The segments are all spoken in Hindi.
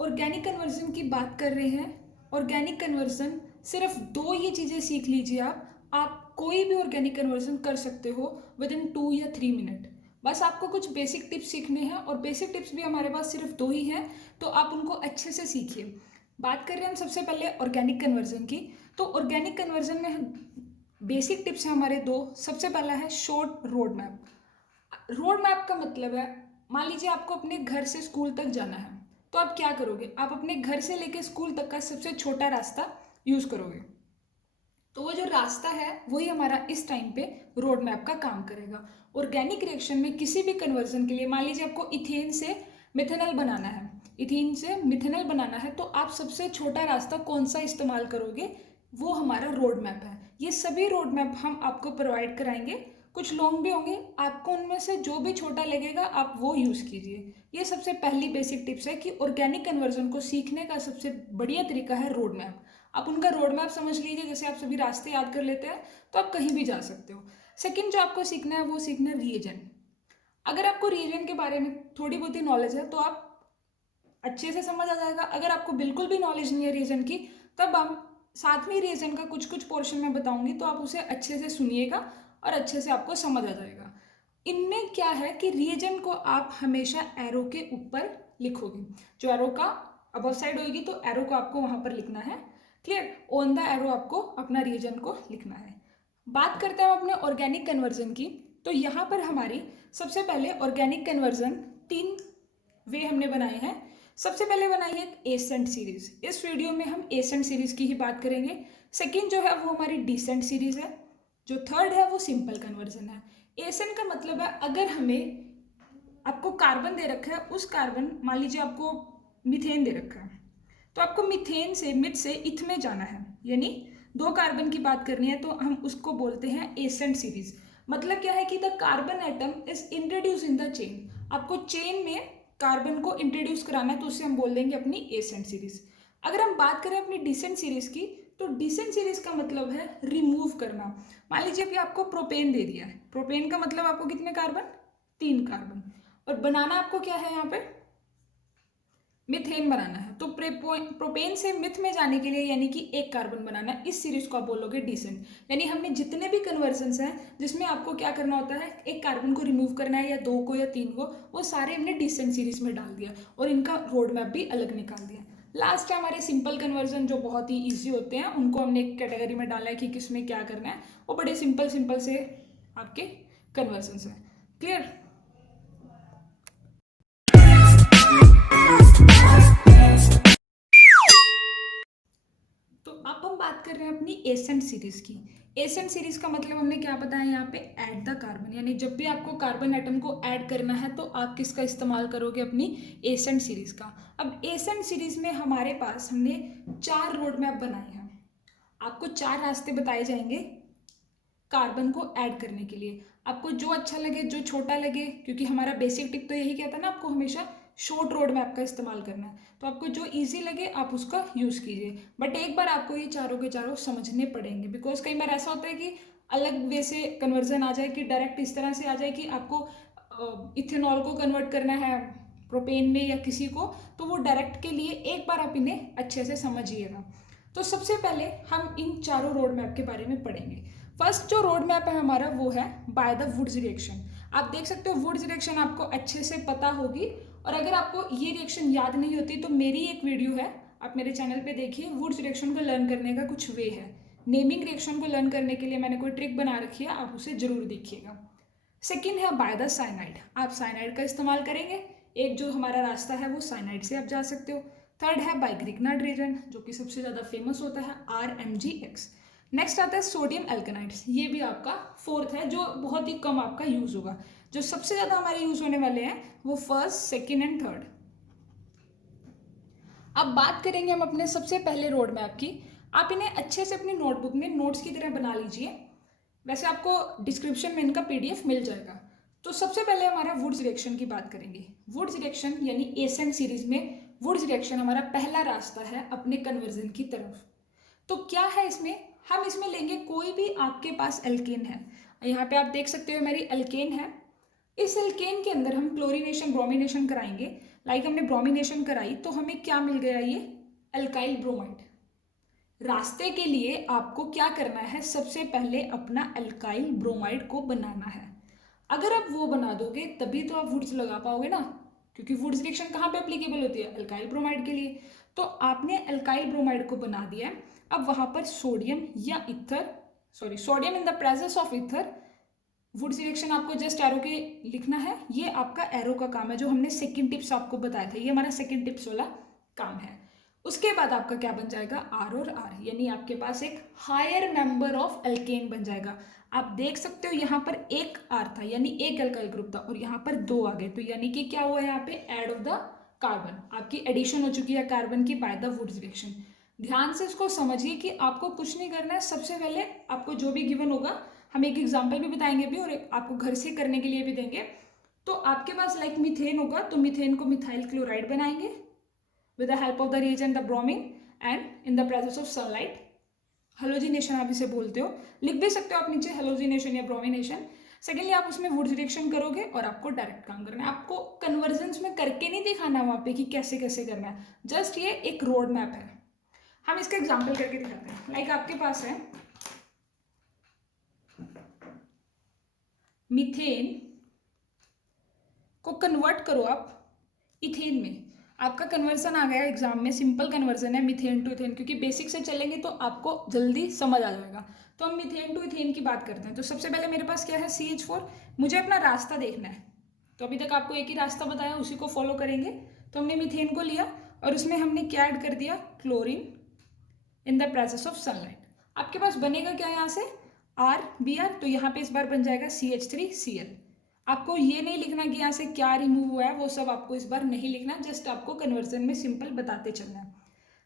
ऑर्गेनिक कन्वर्जन की बात कर रहे हैं। ऑर्गेनिक कन्वर्जन सिर्फ दो ये चीज़ें सीख लीजिए। आप कोई भी ऑर्गेनिक कन्वर्जन कर सकते हो विद इन 2 या 3 मिनट। बस आपको कुछ बेसिक टिप्स सीखने हैं और बेसिक टिप्स भी हमारे पास सिर्फ दो ही हैं, तो आप उनको अच्छे से सीखिए। बात कर रहे हैं हम सबसे पहले ऑर्गेनिक कन्वर्जन की। तो ऑर्गेनिक कन्वर्जन में बेसिक टिप्स हैं हमारे दो। सबसे पहला है short road map. Road map का मतलब है, मान लीजिए आपको अपने घर से स्कूल तक जाना है, तो आप क्या करोगे? आप अपने घर से लेकर स्कूल तक का सबसे छोटा रास्ता यूज करोगे। तो वो जो रास्ता है वही हमारा इस टाइम पे रोड मैप का काम करेगा। ऑर्गेनिक रिएक्शन में किसी भी कन्वर्जन के लिए, मान लीजिए आपको इथेन से मिथेनॉल बनाना है, इथेन से मिथेनॉल बनाना है, तो आप सबसे छोटा रास्ता कौन सा इस्तेमाल करोगे? वो हमारा रोड मैप है। ये सभी रोड मैप हम आपको प्रोवाइड कराएंगे। कुछ लॉन्ग भी होंगे, आपको उनमें से जो भी छोटा लगेगा आप वो यूज़ कीजिए। ये सबसे पहली बेसिक टिप्स है कि ऑर्गेनिक कन्वर्जन को सीखने का सबसे बढ़िया तरीका है रोड मैप। आप उनका रोड मैप समझ लीजिए, जैसे आप सभी रास्ते याद कर लेते हैं तो आप कहीं भी जा सकते हो। सेकंड जो आपको सीखना है वो सीखना है रिएजेंट। अगर आपको रिएजेंट के बारे में थोड़ी बहुत ही नॉलेज है तो आप अच्छे से समझ आ जाएगा। अगर आपको बिल्कुल भी नॉलेज नहीं है रीजन की, तब हम साथ में रीजन का कुछ कुछ पोर्शन में बताऊंगी, तो आप उसे अच्छे से सुनिएगा और अच्छे से आपको समझ आ जाएगा। इनमें क्या है कि रीजन को आप हमेशा एरो के ऊपर लिखोगे। जो एरो का अबव साइड होगी तो एरो को आपको वहां पर लिखना है। क्लियर? ऑन द एरो आपको अपना रीजन को लिखना है। बात करते हैं हम अपने ऑर्गेनिक कन्वर्जन की। तो यहाँ पर हमारी सबसे पहले ऑर्गेनिक कन्वर्जन 3 वे हमने बनाए हैं। सबसे पहले बनाई है एसेंट सीरीज। इस वीडियो में हम एसेंट सीरीज की ही बात करेंगे। सेकंड जो है वो हमारी डिसेंट सीरीज है। जो थर्ड है वो सिंपल कन्वर्जन है। एसेंट का मतलब है, अगर हमें आपको कार्बन दे रखा है, उस कार्बन, मान लीजिए आपको मीथेन दे रखा है, तो आपको मीथेन से मिथ से इथ में जाना है, यानी 2 कार्बन की बात करनी है, तो हम उसको बोलते हैं एसेंट सीरीज। मतलब क्या है कि the carbon atom is introduce in the chain. आपको चेन में कार्बन को इंट्रोड्यूस कराना है, तो उससे हम बोल देंगे अपनी एसेंट सीरीज। अगर हम बात करें अपनी डिसेंट सीरीज की, तो डिसेंट सीरीज का मतलब है रिमूव करना। मान लीजिए कि आपको प्रोपेन दे दिया है, प्रोपेन का मतलब आपको कितने कार्बन? 3 कार्बन। और बनाना आपको क्या है यहाँ पे? मिथेन बनाना है। तो प्रोपेन से मिथ में जाने के लिए यानी कि 1 कार्बन बनाना है, इस सीरीज को आप बोलोगे डिसेंट। यानी हमने जितने भी कन्वर्जन्स हैं जिसमें आपको क्या करना होता है, 1 कार्बन को रिमूव करना है, या 2 को या 3 को, वो सारे हमने डिसेंट सीरीज में डाल दिया और इनका रोड मैप भी अलग निकाल दिया। लास्ट है हमारे सिंपल कन्वर्जन, जो बहुत ही ईजी होते हैं, उनको हमने एक कैटेगरी में डाला है कि किसमें क्या करना है। वो बड़े सिंपल सिंपल से आपके कन्वर्जन्स हैं। क्लियर? तो अब हम बात कर रहे हैं अपनी एसेंट सीरीज की। एसेंट सीरीज का मतलब हमने क्या बताया यहाँ पे? Add the carbon. यानी जब भी आपको कार्बन एटम को ऐड करना है तो आप किसका इस्तेमाल करोगे? अपनी एसेंट सीरीज का। अब एसेंट सीरीज में हमारे पास हमने 4 रोड मैप बनाए हैं। आपको 4 रास्ते बताए जाएंगे कार्बन को ऐड करने के लिए। आपको जो अच्छा लगे, जो छोटा लगे, क्योंकि हमारा बेसिक टिप तो यही कहता है ना, आपको हमेशा शॉर्ट रोड मैप का इस्तेमाल करना है। तो आपको जो इजी लगे आप उसका यूज़ कीजिए, बट एक बार आपको ये चारों के चारों समझने पड़ेंगे, बिकॉज कई बार ऐसा होता है कि अलग वे से कन्वर्जन आ जाए, कि डायरेक्ट इस तरह से आ जाए कि आपको इथेनॉल को कन्वर्ट करना है प्रोपेन में या किसी को, तो वो डायरेक्ट के लिए एक बार आप इन्हें अच्छे से समझिएगा। तो सबसे पहले हम इन चारों रोड मैप के बारे में पढ़ेंगे। फर्स्ट जो रोड मैप है हमारा वो है बाय द वुड्स रिएक्शन। आप देख सकते हो वुड्स रिएक्शन आपको अच्छे से पता होगी, और अगर आपको ये रिएक्शन याद नहीं होती तो मेरी एक वीडियो है, आप मेरे चैनल पे देखिए। वुड्स रिएक्शन को लर्न करने का कुछ वे है। नेमिंग रिएक्शन को लर्न करने के लिए मैंने कोई ट्रिक बना रखी है, आप उसे जरूर देखिएगा। सेकेंड है बाय द साइनाइड। आप साइनाइड का इस्तेमाल करेंगे, एक जो हमारा रास्ता है वो साइनाइड से आप जा सकते हो। थर्ड है बाय ग्रिग्नार्ड रिएजेंट, जो कि सबसे ज़्यादा फेमस होता है, RMgX। नेक्स्ट आता है सोडियम एल्केनाइड्स, ये भी आपका फोर्थ है, जो बहुत ही कम आपका यूज होगा। जो सबसे ज़्यादा हमारे यूज होने वाले हैं वो फर्स्ट, सेकेंड एंड थर्ड। अब बात करेंगे हम अपने सबसे पहले रोड मैप की। आप इन्हें अच्छे से अपनी नोटबुक में नोट्स की तरह बना लीजिए। वैसे आपको डिस्क्रिप्शन में इनका PDF मिल जाएगा। तो सबसे पहले हमारा वुड्स रिएक्शन की बात करेंगे। वुड्स रिएक्शन यानी एसेंट सीरीज में वुड्स रिएक्शन हमारा पहला रास्ता है अपने कन्वर्जन की तरफ। तो क्या है इसमें? हम इसमें लेंगे कोई भी आपके पास एल्केन है। यहाँ पे आप देख सकते हो मेरी एल्केन है। इस एल्केन के अंदर हम क्लोरीनेशन ब्रोमिनेशन कराएंगे, लाइक हमने ब्रोमिनेशन कराई तो हमें क्या मिल गया, ये अल्काइल ब्रोमाइड। रास्ते के लिए आपको क्या करना है, सबसे पहले अपना अल्काइल ब्रोमाइड को बनाना है। अगर आप वो बना दोगे तभी तो आप वुड्स लगा पाओगे ना, क्योंकि वुड्स रिएक्शन कहाँ पे एप्लीकेबल होती है, अल्काइल ब्रोमाइड के लिए। तो आपने अल्काइल ब्रोमाइड को बना दिया है। अब वहाँ पर सोडियम या ether, sorry sodium in the presence of ether, Wurtz reaction आपको जस्ट एरो के लिखना है। ये आपका एरो का काम है, जो हमने सेकंड टिप्स आपको बताया था, ये हमारा सेकंड टिप्स वाला काम है। उसके बाद आपका क्या बन जाएगा, आर और आर, यानी आपके पास एक हायर नंबर ऑफ एल्केन बन जाएगा। आप देख सकते हो यहाँ पर एक आर था यानी एक एल्काइल ग्रुप था, और यहाँ पर दो आ गए, तो यानी कि क्या हुआ यहाँ पे, एड ऑफ द कार्बन, आपकी एडिशन हो चुकी है कार्बन की बाय द वुड्स रिएक्शन। ध्यान से इसको समझिए कि आपको कुछ नहीं करना है। सबसे पहले आपको जो भी गिवन होगा, हम एक एग्जाम्पल भी बताएंगे भी और आपको घर से करने के लिए भी देंगे। तो आपके पास लाइक मीथेन होगा, तो मीथेन को मिथाइल क्लोराइड बनाएंगे with the help of the reagent the bromine and in the presence of sunlight। Halogenation आप इसे बोलते हो, लिख भी सकते हो आप नीचे हेलोजिनेशन या ब्रोमिनेशन। सेकेंडली आप उसमें वुड्स रिएक्शन करोगे और आपको डायरेक्ट काम करना है। आपको कन्वर्जन्स में करके नहीं दिखाना वहाँ पे कि कैसे कैसे करना है, जस्ट ये एक रोड मैप है। हम इसका एग्जाम्पल करके दिखाते हैं। लाइक आपके पास है मीथेन को कन्वर्ट करो आप इथेन में। आपका कन्वर्जन आ गया एग्जाम में, सिंपल कन्वर्जन है मीथेन टू इथेन, क्योंकि बेसिक से चलेंगे तो आपको जल्दी समझ आ जाएगा। तो हम मीथेन टू इथेन की बात करते हैं। तो सबसे पहले मेरे पास क्या है, CH4। मुझे अपना रास्ता देखना है, तो अभी तक आपको एक ही रास्ता बताया, उसी को फॉलो करेंगे। तो हमने मीथेन को लिया और उसमें हमने क्या ऐड कर दिया, chlorine in the presence of sunlight. आपके पास बनेगा क्या यहाँ से, RBr, तो यहाँ पे इस बार बन जाएगा CH3Cl। आपको ये नहीं लिखना कि यहाँ से क्या रिमूव हुआ है, वो सब आपको इस बार नहीं लिखना, जस्ट आपको कन्वर्जन में सिंपल बताते चलना है।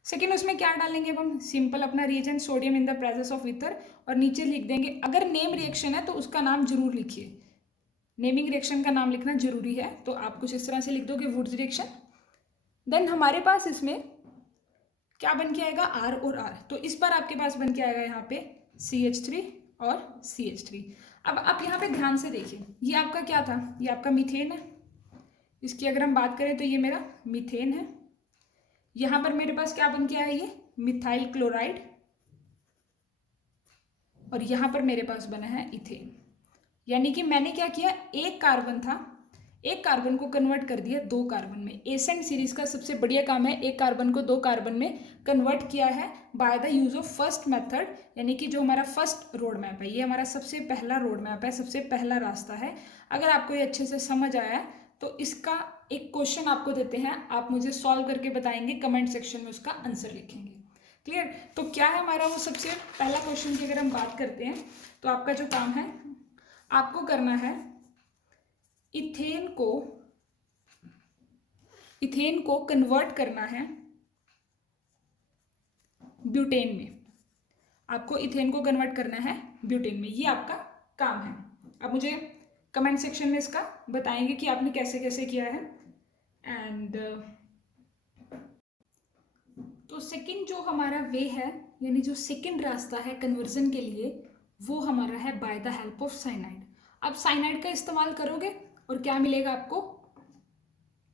सेकेंड उसमें क्या डालेंगे अब हम, सिंपल अपना reagent sodium in the presence of ether, और नीचे लिख देंगे, अगर नेम रिएक्शन है तो उसका नाम जरूर लिखिए, नेमिंग रिएक्शन का नाम लिखना जरूरी है। तो आप कुछ इस तरह से लिख दोगे, वुड्स रिएक्शन। देन हमारे पास इसमें क्या बन के आएगा, R और R। तो इस बार आपके पास बन के आएगा यहाँ पे CH3 और CH3। अब आप यहाँ पे ध्यान से देखिए, ये आपका क्या था, ये आपका मीथेन है। इसकी अगर हम बात करें तो ये मेरा मीथेन है। यहाँ पर मेरे पास क्या बन के आया, ये मिथाइल क्लोराइड, और यहाँ पर मेरे पास बना है इथेन। यानी कि मैंने क्या किया, एक कार्बन था, एक कार्बन को कन्वर्ट कर दिया दो कार्बन में। एसेंट सीरीज का सबसे बढ़िया काम है, एक कार्बन को दो कार्बन में कन्वर्ट किया है by the use of first method, यानी कि जो हमारा फर्स्ट रोड मैप है, ये हमारा सबसे पहला रोड मैप है, सबसे पहला रास्ता है। अगर आपको ये अच्छे से समझ आया है तो इसका एक क्वेश्चन आपको देते हैं, आप मुझे सॉल्व करके बताएंगे, कमेंट सेक्शन में उसका आंसर लिखेंगे। क्लियर। तो क्या है हमारा वो सबसे पहला क्वेश्चन की अगर हम बात करते हैं, तो आपका जो काम है, आपको करना है इथेन को कन्वर्ट करना है ब्यूटेन में। आपको इथेन को कन्वर्ट करना है ब्यूटेन में, ये आपका काम है। अब मुझे कमेंट सेक्शन में इसका बताएंगे कि आपने कैसे कैसे किया है। एंड तो सेकंड जो हमारा वे है, यानी जो सेकंड रास्ता है कन्वर्जन के लिए, वो हमारा है by the help of cyanide. आप साइनाइड का इस्तेमाल करोगे और क्या मिलेगा आपको,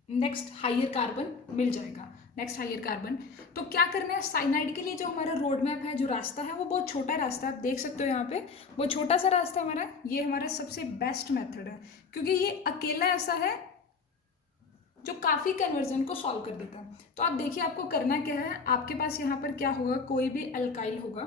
नेक्स्ट हायर कार्बन मिल जाएगा, नेक्स्ट हायर कार्बन। तो क्या करना है, साइनाइड के लिए जो हमारा रोड मैप है, जो रास्ता है, वो बहुत छोटा रास्ता है, आप देख सकते हो यहाँ पे वो छोटा सा रास्ता हमारा, ये हमारा सबसे बेस्ट मेथड है, क्योंकि ये अकेला ऐसा है जो काफ़ी कन्वर्जन को सॉल्व कर देता है। तो आप देखिए आपको करना क्या है, आपके पास यहाँ पर क्या होगा, कोई भी अल्काइल होगा,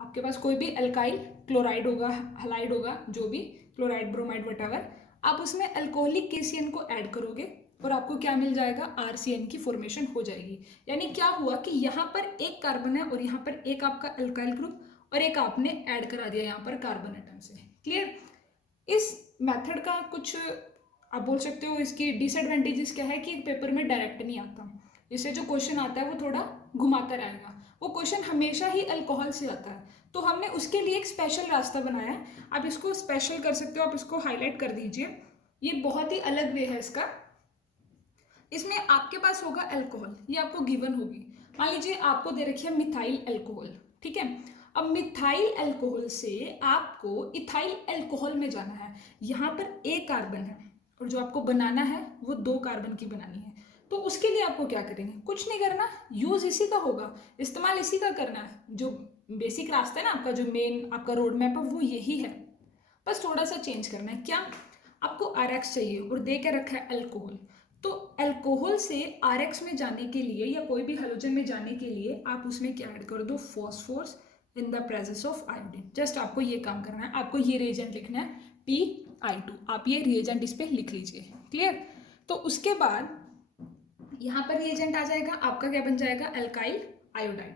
आपके पास कोई भी अल्काइल, क्लोराइड होगा, हलाइड होगा, जो भी क्लोराइड ब्रोमाइड वटेवर, आप उसमें अल्कोहलिक केसीएन को ऐड करोगे और आपको क्या मिल जाएगा, RCN की फॉर्मेशन हो जाएगी। यानी क्या हुआ कि यहाँ पर एक कार्बन है और यहाँ पर एक आपका अल्काइल ग्रुप और एक आपने ऐड करा दिया यहाँ पर कार्बन एटम से। क्लियर। इस मेथड का कुछ आप बोल सकते हो, इसकी डिसएडवांटेजेस क्या है कि पेपर में डायरेक्ट नहीं आता, इससे जो क्वेश्चन आता है वो थोड़ा घुमाता रहेगा, वो क्वेश्चन हमेशा ही अल्कोहल से आता है। तो हमने उसके लिए एक स्पेशल रास्ता बनाया है, आप इसको स्पेशल कर सकते हो, आप इसको हाईलाइट कर दीजिए। ये बहुत ही अलग वे है इसका। इसमें आपके पास होगा अल्कोहल, ये आपको गिवन होगी। मान लीजिए आपको दे रखी है मिथाइल अल्कोहल, ठीक है। अब मिथाइल अल्कोहल से आपको इथाइल अल्कोहल में जाना है। यहाँ पर एक कार्बन है और जो आपको बनाना है वो दो कार्बन की बनानी है। तो उसके लिए आपको क्या करेंगे, कुछ नहीं करना, यूज़ इसी का होगा, इस्तेमाल इसी का करना है। जो बेसिक रास्ता है ना आपका, जो मेन आपका रोड मैप है वो यही है, बस थोड़ा सा चेंज करना है। क्या आपको RX चाहिए और दे के रखा है अल्कोहल, तो अल्कोहल से RX में जाने के लिए या कोई भी हेलोजन में जाने के लिए आप उसमें क्या ऐड कर दो, phosphorus in the presence of iodine. Just आपको ये काम करना है, आपको ये रिएजेंट लिखना है PI2, आप ये रिएजेंट इस पे लिख लीजिए, क्लियर। तो उसके बाद यहाँ पर रिएजेंट आ जाएगा आपका, क्या बन जाएगा, अल्काइल आयोडाइड।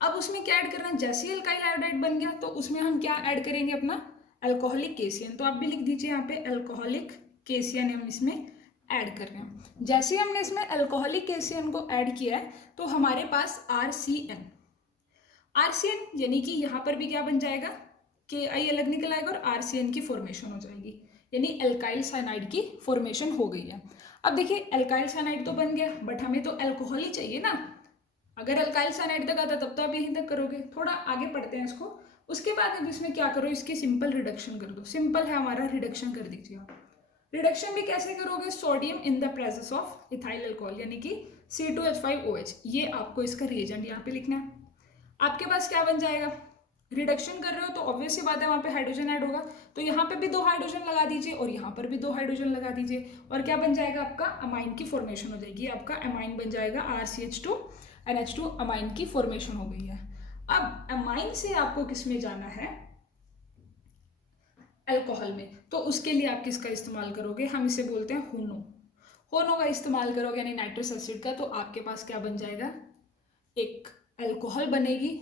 अब उसमें क्या ऐड करना है, जैसे ही अल्काइल आयोडाइड बन गया तो उसमें हम क्या ऐड करेंगे, अपना अल्कोहलिक केसियन। तो आप भी लिख दीजिए यहाँ पे अल्कोहलिक केसियन हम इसमें ऐड कर रहे हैं। जैसे हमने इसमें अल्कोहलिक केसियन को ऐड किया है तो हमारे पास RCN यानी कि यहाँ पर भी क्या बन जाएगा, KI अलग निकल आएगा और RCN की फॉर्मेशन हो जाएगी, यानी अल्काइल साइनाइड की फॉर्मेशन हो गई है। अब देखिए अल्काइल साइनाइड तो बन गया, बट हमें तो अल्कोहल ही चाहिए ना। अगर अल्काइल साइनाइड तक आता तब तो आप यहीं तक करोगे, थोड़ा आगे पढ़ते हैं इसको। उसके बाद अब इसमें क्या करो, इसकी सिंपल रिडक्शन कर दो। सिंपल है हमारा, रिडक्शन कर दीजिए आप। रिडक्शन भी कैसे करोगे, sodium in the presence of ethyl alcohol यानी कि C2H5OH, ये आपको इसका रिएजेंट यहाँ पे लिखना है। आपके पास क्या बन जाएगा, रिडक्शन कर रहे हो तो ऑब्वियस सी बात है वहाँ पे हाइड्रोजन ऐड होगा, तो यहाँ पे भी 2 हाइड्रोजन लगा दीजिए और यहाँ पर भी 2 हाइड्रोजन लगा दीजिए, और क्या बन जाएगा, आपका अमाइन की फॉर्मेशन हो जाएगी। आपका अमाइन बन जाएगा RCH2 NH2, अमाइन की फॉर्मेशन हो गई है। अब अमाइन से आपको किस में जाना है, अल्कोहल में, तो उसके लिए आप किसका इस्तेमाल करोगे, हम इसे बोलते हैं होनो का इस्तेमाल करोगे, यानी नाइट्रस एसिड का। तो आपके पास क्या बन जाएगा, एक अल्कोहल बनेगी,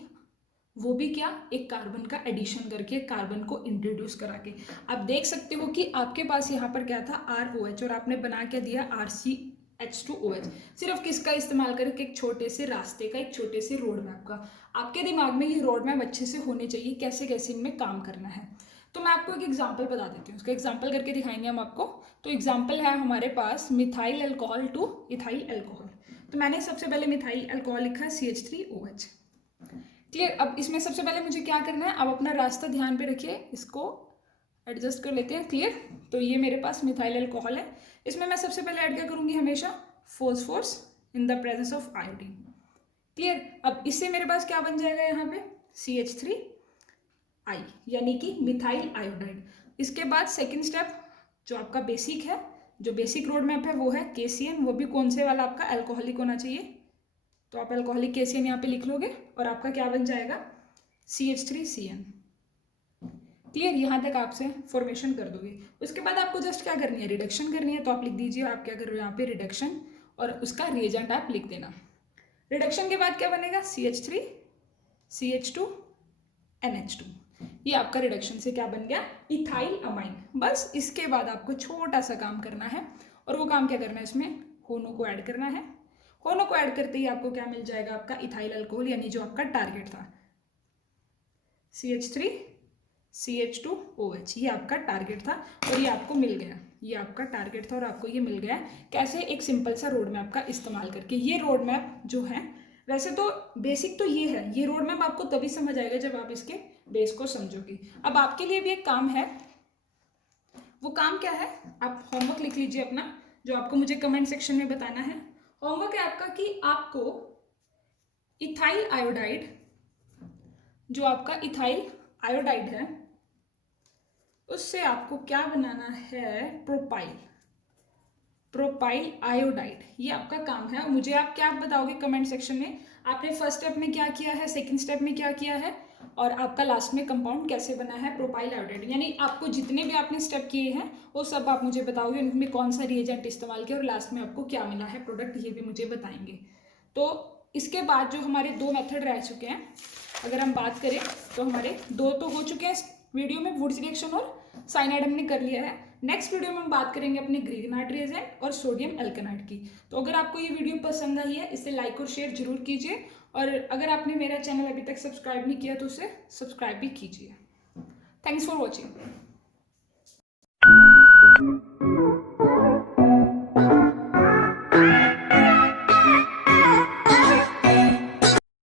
वो भी क्या, एक कार्बन का एडिशन करके, कार्बन को इंट्रोड्यूस करा के। आप देख सकते हो कि आपके पास यहाँ पर क्या था, ROH, और आपने बना क्या दिया, RCH2OH। सिर्फ किसका इस्तेमाल करके, एक छोटे से रास्ते का, एक छोटे से रोड मैप का। आपके दिमाग में ये रोड मैप अच्छे से होने चाहिए, कैसे कैसे इनमें काम करना है। तो मैं आपको एक एग्जाम्पल बता देती हूँ, उसका एग्जाम्पल करके दिखाएंगे हम आपको। तो एग्जाम्पल है हमारे पास methyl alcohol to ethyl alcohol. तो मैंने सबसे पहले मिथाइल अल्कोहल लिखा है CH3OH, क्लियर। अब इसमें सबसे पहले मुझे क्या करना है, अब अपना रास्ता ध्यान पे रखिए, इसको एडजस्ट कर लेते हैं, क्लियर। तो ये मेरे पास मिथाइल अल्कोहल है, इसमें मैं सबसे पहले ऐड क्या करूँगी, हमेशा phosphorus in the presence of iodine, clear. अब इससे मेरे पास क्या बन जाएगा, यहाँ पे CH3I यानी कि मिथाइल आयोडाइड। इसके बाद सेकेंड स्टेप जो आपका बेसिक है, जो बेसिक रोड मैप है वो है KCN, वो भी कौन से वाला, आपका अल्कोहलिक होना चाहिए। तो आप अल्कोहलिक KCN यहाँ पे लिख लोगे और आपका क्या बन जाएगा, CH3CN, क्लियर। यहाँ तक आपसे फॉर्मेशन कर दोगे। उसके बाद आपको जस्ट क्या करनी है, रिडक्शन करनी है। तो आप लिख दीजिए, आप क्या कर रहे हो यहाँ पे, रिडक्शन, और उसका रिएजेंट आप लिख देना। रिडक्शन के बाद क्या बनेगा, CH3 CH2 NH2, ये आपका रिडक्शन से क्या बन गया, इथाइल अमाइन। बस इसके बाद आपको छोटा सा काम करना है, और वो काम क्या करना है, इसमें होनो को ऐड करना है। होनो को ऐड करते ही आपको क्या मिल जाएगा, आपका इथाइल अल्कोहल, यानी जो आपका टारगेट था CH3 CH2OH, ये आपका टारगेट था और ये आपको मिल गया। ये आपका टारगेट था और आपको ये मिल गया। कैसे, एक सिंपल सा रोड मैप का इस्तेमाल करके। ये रोड मैप जो है, वैसे तो बेसिक तो ये है, ये रोड मैप आपको तभी समझ आएगा जब आप इसके बेस को समझोगे। अब आपके लिए भी एक काम है, वो काम क्या है, आप होमवर्क लिख लीजिए अपना, जो आपको मुझे कमेंट सेक्शन में बताना है। होमवर्क है आपका कि आपको इथाइल आयोडाइड, जो आपका इथाइल आयोडाइड है, उससे आपको क्या बनाना है, प्रोपाइल आयोडाइड। ये आपका काम है, और मुझे आप क्या बताओगे कमेंट सेक्शन में, आपने फर्स्ट स्टेप में क्या किया है, सेकंड स्टेप में क्या किया है, और आपका लास्ट में कंपाउंड कैसे बना है, प्रोपाइल आयोडाइड। यानी आपको जितने भी आपने स्टेप किए हैं वो सब आप मुझे बताओगे, उनमें कौन सा रिएजेंट इस्तेमाल किया और लास्ट में आपको क्या मिला है प्रोडक्ट, ये भी मुझे बताएंगे। तो इसके बाद जो हमारे 2 मेथड रह चुके हैं, अगर हम बात करें तो हमारे 2 तो हो चुके हैं इस वीडियो में, वुड्स रिएक्शन और साइनाइड हमने कर लिया है। नेक्स्ट वीडियो में हम बात करेंगे अपने ग्रिग्नाइट रिएजेंट और सोडियम एल्केनाइड की। तो अगर आपको ये वीडियो पसंद आई है, इसे लाइक और शेयर जरूर कीजिए, और अगर आपने मेरा चैनल अभी तक सब्सक्राइब नहीं किया तो उसे सब्सक्राइब भी कीजिए। Thanks for watching.